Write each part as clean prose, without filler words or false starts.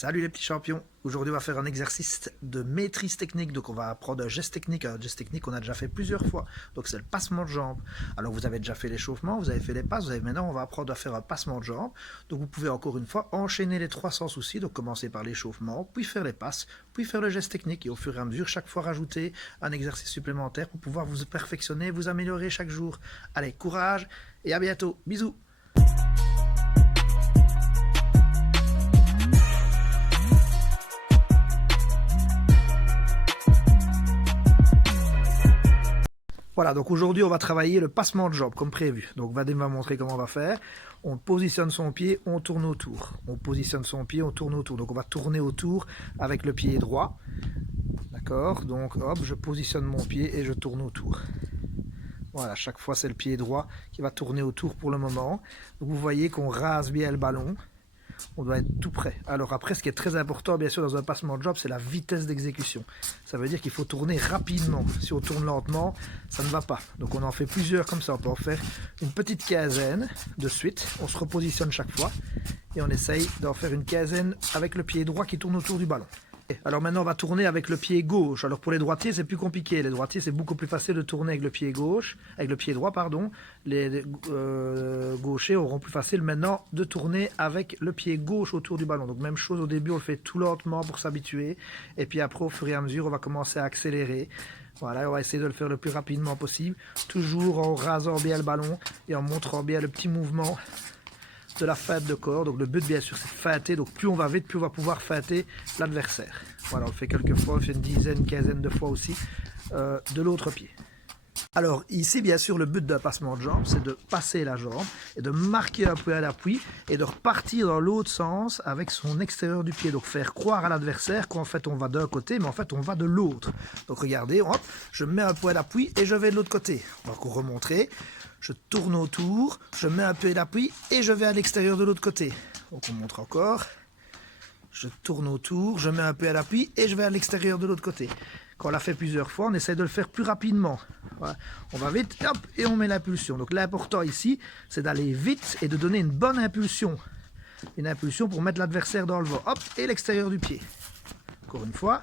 Salut les petits champions, aujourd'hui on va faire un exercice de maîtrise technique, donc on va apprendre un geste technique qu'on a déjà fait plusieurs fois, donc c'est le passement de jambes. Alors vous avez déjà fait l'échauffement, vous avez fait les passes, maintenant on va apprendre à faire un passement de jambes, donc vous pouvez encore une fois enchaîner les trois sans souci, donc commencer par l'échauffement, puis faire les passes, puis faire le geste technique et au fur et à mesure chaque fois rajouter un exercice supplémentaire pour pouvoir vous perfectionner, vous améliorer chaque jour. Allez, courage et à bientôt, bisous. Voilà, donc aujourd'hui on va travailler le passement de jambes comme prévu. Donc Vadim va montrer comment on va faire. On positionne son pied, on tourne autour. On positionne son pied, on tourne autour. Donc on va tourner autour avec le pied droit. D'accord? Donc hop, je positionne mon pied et je tourne autour. Voilà, chaque fois c'est le pied droit qui va tourner autour pour le moment. Donc vous voyez qu'on rase bien le ballon. On doit être tout prêt. Alors après, ce qui est très important, bien sûr, dans un passement de jambe, c'est la vitesse d'exécution. Ça veut dire qu'il faut tourner rapidement. Si on tourne lentement, ça ne va pas. Donc on en fait plusieurs comme ça. On peut en faire une petite quinzaine de suite. On se repositionne chaque fois. Et on essaye d'en faire une quinzaine avec le pied droit qui tourne autour du ballon. Alors maintenant on va tourner avec le pied gauche. Alors pour les droitiers c'est plus compliqué. Les droitiers c'est beaucoup plus facile de tourner avec le pied gauche, avec le pied droit pardon. Les gauchers auront plus facile maintenant de tourner avec le pied gauche autour du ballon. Donc même chose au début, on le fait tout lentement pour s'habituer. Et puis après au fur et à mesure on va commencer à accélérer. Voilà, on va essayer de le faire le plus rapidement possible. Toujours en rasant bien le ballon et en montrant bien le petit mouvement de la feinte de corps. Donc le but bien sûr c'est de feinter, donc plus on va vite, plus on va pouvoir feinter l'adversaire. Voilà, on le fait quelques fois, on le fait une dizaine, quinzaine de fois aussi de l'autre pied. Alors ici bien sûr le but d'un passement de jambe c'est de passer la jambe et de marquer un peu à l'appui et de repartir dans l'autre sens avec son extérieur du pied. Donc faire croire à l'adversaire qu'en fait on va d'un côté mais en fait on va de l'autre. Donc regardez, hop, je mets un point d'appui et je vais de l'autre côté. On va encore remontrer. Je tourne autour, je mets un peu d'appui et je vais à l'extérieur de l'autre côté. Donc on montre encore. Je tourne autour, je mets un peu à l'appui et je vais à l'extérieur de l'autre côté. Quand on l'a fait plusieurs fois, on essaie de le faire plus rapidement. Voilà. On va vite, hop, et on met l'impulsion. Donc l'important ici, c'est d'aller vite et de donner une bonne impulsion. Une impulsion pour mettre l'adversaire dans le vent. Hop, et l'extérieur du pied. Encore une fois.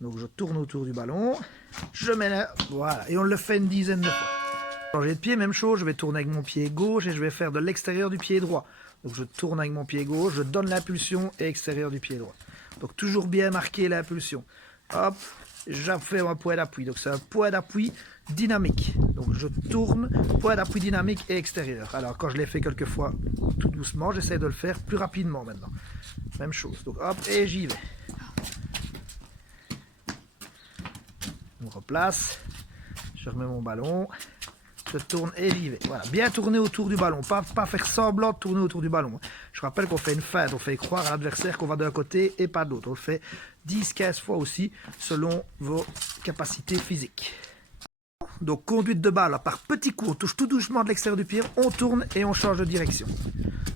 Donc je tourne autour du ballon. Je mets là, voilà, et on le fait une dizaine de fois. Changer de pied, même chose, je vais tourner avec mon pied gauche et je vais faire de l'extérieur du pied droit. Donc je tourne avec mon pied gauche, je donne l'impulsion et extérieur du pied droit. Donc toujours bien marquer l'impulsion. Hop, je fais un point d'appui. Donc c'est un point d'appui dynamique. Donc je tourne, point d'appui dynamique et extérieur. Alors quand je l'ai fait quelques fois tout doucement, j'essaie de le faire plus rapidement maintenant. Même chose. Donc hop, et j'y vais. On replace. Je remets mon ballon. Je tourne et j'y vais. Voilà, bien tourner autour du ballon, pas faire semblant de tourner autour du ballon. Je rappelle qu'on fait une feinte, on fait croire à l'adversaire qu'on va d'un côté et pas de l'autre. On le fait 10-15 fois aussi selon vos capacités physiques. Donc conduite de balle par petits coups, on touche tout doucement de l'extérieur du pied, on tourne et on change de direction.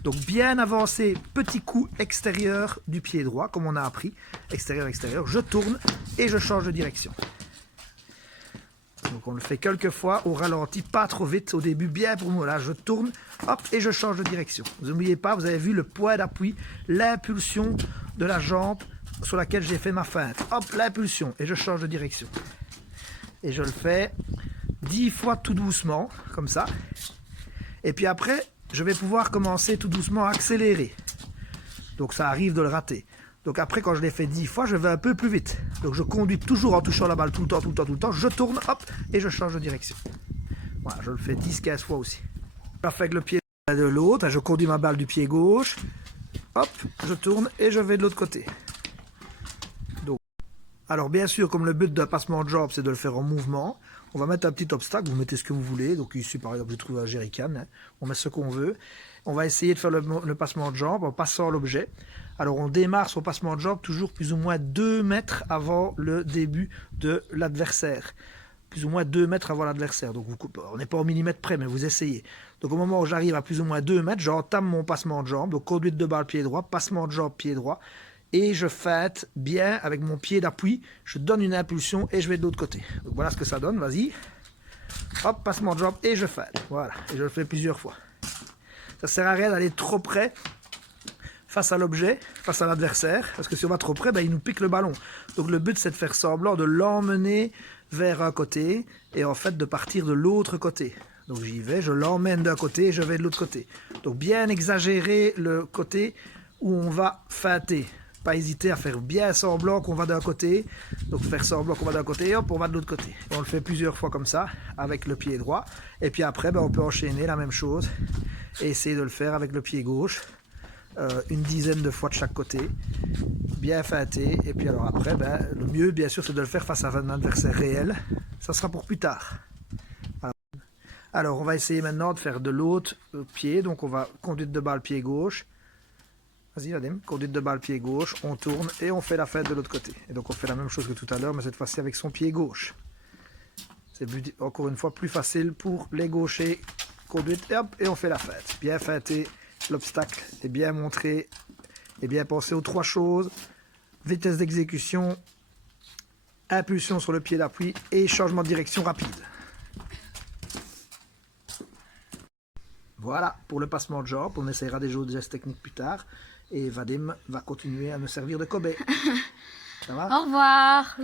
Donc bien avancer, petit coup extérieur du pied droit, comme on a appris, extérieur, extérieur, je tourne et je change de direction. Donc on le fait quelques fois au ralenti, pas trop vite, au début bien pour moi. Là je tourne, hop, et je change de direction. Vous n'oubliez pas, vous avez vu le point d'appui, l'impulsion de la jambe sur laquelle j'ai fait ma feinte. Hop, l'impulsion, et je change de direction. Et je le fais 10 fois tout doucement, comme ça. Et puis après, je vais pouvoir commencer tout doucement à accélérer. Donc ça arrive de le rater. Donc après, quand je l'ai fait 10 fois, je vais un peu plus vite. Donc je conduis toujours en touchant la balle tout le temps, tout le temps, tout le temps. Je tourne, hop, et je change de direction. Voilà, je le fais 10-15 fois aussi. Je fais avec le pied de l'autre, je conduis ma balle du pied gauche. Hop, je tourne et je vais de l'autre côté. Donc, alors bien sûr, comme le but d'un passement de jambe, c'est de le faire en mouvement, on va mettre un petit obstacle, vous mettez ce que vous voulez. Donc ici, par exemple, je trouve un jerrycan, hein. On met ce qu'on veut. On va essayer de faire le passement de jambe en passant l'objet. Alors on démarre son passement de jambe toujours plus ou moins 2 mètres avant le début de l'adversaire. Plus ou moins 2 mètres avant l'adversaire. Donc on n'est pas au millimètre près, mais vous essayez. Donc au moment où j'arrive à plus ou moins 2 mètres, j'entame mon passement de jambe. Donc conduite de balle pied droit, passement de jambe pied droit. Et je feinte bien avec mon pied d'appui. Je donne une impulsion et je vais de l'autre côté. Donc voilà ce que ça donne, vas-y. Hop, passement de jambe et je feinte. Voilà, et je le fais plusieurs fois. Ça sert à rien d'aller trop près. face à l'objet, face à l'adversaire, parce que si on va trop près, ben, il nous pique le ballon. Donc le but c'est de faire semblant de l'emmener vers un côté et en fait de partir de l'autre côté. Donc j'y vais, je l'emmène d'un côté et je vais de l'autre côté. Donc bien exagérer le côté où on va feinter. Pas hésiter à faire bien semblant qu'on va d'un côté. Donc faire semblant qu'on va d'un côté et hop, on va de l'autre côté. On le fait plusieurs fois comme ça, avec le pied droit. Et puis après, ben, on peut enchaîner la même chose et essayer de le faire avec le pied gauche. Une dizaine de fois de chaque côté. Bien feinter. Et puis alors après, ben, le mieux, bien sûr, c'est de le faire face à un adversaire réel. Ça sera pour plus tard. Voilà. Alors, on va essayer maintenant de faire de l'autre pied. Donc, on va conduite de balle pied gauche. Vas-y, Vadim, conduite de balle pied gauche, on tourne et on fait la fête de l'autre côté. Et donc on fait la même chose que tout à l'heure, mais cette fois-ci avec son pied gauche. C'est encore une fois plus facile pour les gauchers. Conduite et hop, et on fait la fête. Bien fêter l'obstacle et bien montrer et bien penser aux trois choses. Vitesse d'exécution, impulsion sur le pied d'appui et changement de direction rapide. Voilà pour le passement de jambe. On essaiera des jeux de gestes techniques plus tard. Et Vadim va continuer à me servir de Kobe. Ça va? Au revoir.